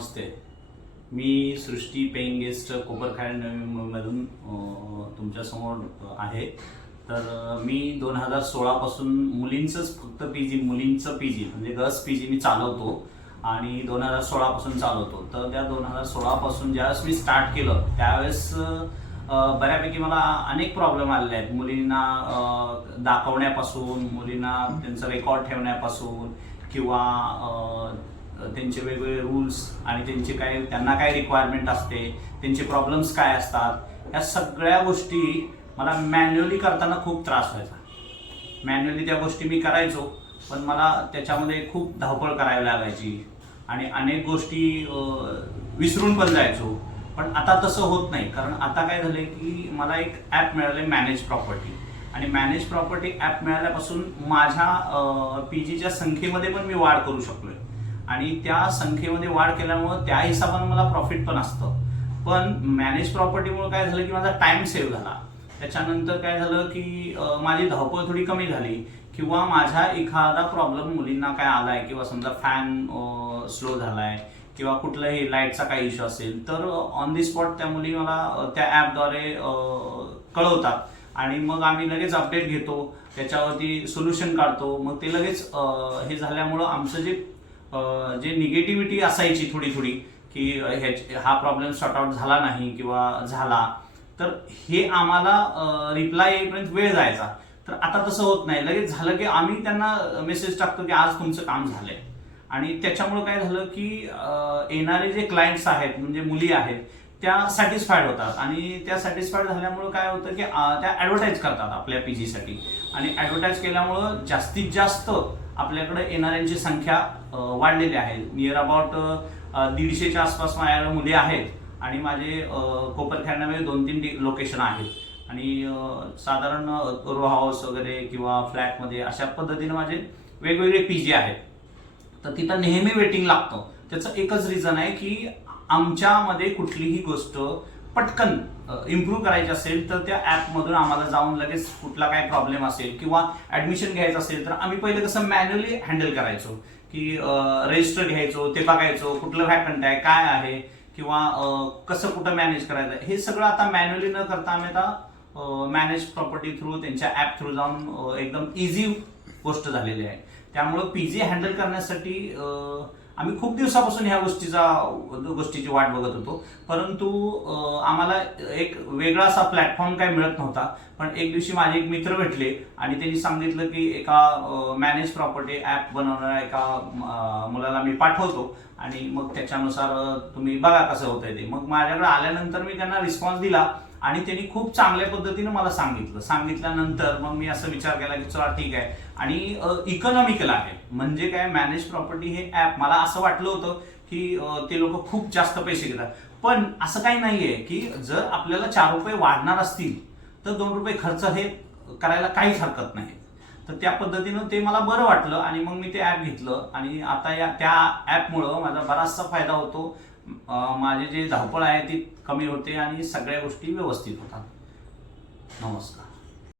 नमस्ते. मी सृष्टी paying guest कोपरखाड नवी मुंबईमधून तुमच्यासमोर आहे. तर मी 2016 पासून मुलींचंच फक्त पीजी, मुलींचं पीजी म्हणजे गर्ल्स पीजी मी चालवतो आणि 2016 पासून चालवतो. तर त्या 2016 पासून ज्यावेळेस मी स्टार्ट केलं त्यावेळेस बऱ्यापैकी मला अनेक प्रॉब्लेम आलेले आहेत. मुलींना दाखवण्यापासून, मुलींना त्यांचं रेकॉर्ड ठेवण्यापासून किंवा त्यांचे वेगवेगळे रूल्स आणि त्यांना काय रिक्वायरमेंट असते, त्यांचे प्रॉब्लेम्स काय असतात, या सगळ्या गोष्टी मला मॅन्युअली करताना खूप त्रास व्हायचा. मॅन्युअली त्या गोष्टी मी करायचो, पण मला त्याच्यामध्ये खूप धावपळ करावी लागायची आणि अनेक गोष्टी विसरून पण जायचो. पण आता तसं होत नाही, कारण आता काय झालंय की मला एक ॲप मिळालं मॅनेज प्रॉपर्टी. आणि मॅनेज प्रॉपर्टी ॲप मिळाल्यापासून माझ्या पीजीच्या संख्येमध्ये पण मी वाढ करू शकलोय आणि त्या संख्येमध्ये वाढ केल्यामुळं त्या हिशोबाने मला प्रॉफिट पण असतं. पण मॅनेज प्रॉपर्टीमुळे काय झालं की माझा टाइम सेव्ह झाला. त्याच्यानंतर काय झालं की माझी धावपळ थोडी कमी झाली किंवा माझा एखादा प्रॉब्लेम मुलींना काय आलाय किंवा समजा फॅन स्लो झालाय किंवा कुठलाही लाईटचा काही इश्यू असेल तर ऑन दी स्पॉट त्या मुली मला त्या ॲपद्वारे कळवतात आणि मग आम्ही लगेच अपडेट घेतो, त्याच्यावरती सोल्युशन काढतो. मग ते लगेच हे झाल्यामुळं आमचं जे निगेटिव्हिटी असायची थोडी की हा प्रॉब्लेम सॉर्ट आउट झाला नाही किंवा झाला, तर हे आम्हाला रिप्लाय येईपर्यंत वेळ जायचा. तर आता तसं होत नाही. लगेच झालं की आम्ही त्यांना मेसेज टाकतो की आज तुमचं काम झालंय. आणि त्याच्यामुळे काय झालं की येणारे जे क्लायंट्स आहेत म्हणजे मुली आहेत त्या सॅटिस्फाईड होतात आणि त्या सॅटिस्फाईड झाल्यामुळं काय होतं की त्या ॲडव्हर्टाईज करतात आपल्या पीजीसाठी आणि ॲडव्हर्टाईज केल्यामुळं जास्तीत जास्त आपल्याकडे येणाऱ्यांची संख्या वाढलेली आहे. नियर अबाउट 150च्या आसपास माझ्या मुली आहेत आणि माझे कोपरखाड्यामध्ये 2-3 लोकेशन आहेत आणि साधारण रो हाऊस वगैरे किंवा फ्लॅटमध्ये अशा पद्धतीने माझे वेगवेगळे पीजी आहेत. तर तिथं नेहमी वेटिंग लागतं. त्याचं एकच रिझन आहे की आमच्यामध्ये कुठलीही गोष्ट पटकन इम्प्रूव्ह करायची असेल तर त्या ॲपमधून आम्हाला जाऊन लगेच कुठला काय प्रॉब्लेम असेल किंवा ॲडमिशन घ्यायचं असेल तर आम्ही पहिले कसं मॅन्युअली हँडल करायचो की रजिस्टर घ्यायचो, ते बघायचो कुठलं व्हॅकंट आहे, काय आहे किंवा कसं कुठं मॅनेज करायचं. हे सगळं आता मॅन्युअली न करता आम्ही आता मॅनेज प्रॉपर्टी थ्रू, त्यांच्या ॲप थ्रू जाऊन एकदम इझी गोष्ट झालेली आहे. त्यामुळं पीजी हँडल करण्यासाठी आम्ही खूप दिवसापासून ह्या गोष्टीची वाट बघत होतो, परंतु आम्हाला एक वेगळा असा प्लॅटफॉर्म काय मिळत नव्हता. पण एक दिवशी माझे एक मित्र भेटले आणि त्यांनी सांगितलं की एका मॅनेज प्रॉपर्टी ॲप बनवणाऱ्या एका मुलाला मी पाठवतो आणि मग त्याच्यानुसार तुम्ही बघा कसं होतंय ते. मग माझ्याकडे आल्यानंतर मी त्यांना रिस्पॉन्स दिला आणि त्यांनी खूप चांगल्या पद्धतीने मला सांगितल्यानंतर मग मी असं विचार केला की चला ठीक आहे. आणि इकॉनॉमिकल आहे म्हणजे काय, मॅनेज प्रॉपर्टी हे ॲप मला असं वाटलं होतं की ते लोक खूप जास्त पैसे घेतात, पण असं काही नाहीये की जर आपल्याला 4 रुपये वाढणार असतील तर 2 रुपये खर्च हे करायला काहीच हरकत नाही. तर त्या पद्धतीनं ते मला बरं वाटलं आणि मग मी ते ॲप घेतलं आणि आता त्या ॲपमुळं माझा बराचसा फायदा होतो. माझे जे धावपळ आहे ती कमी होते आणि सगळ्या गोष्टी व्यवस्थित होतात. नमस्कार.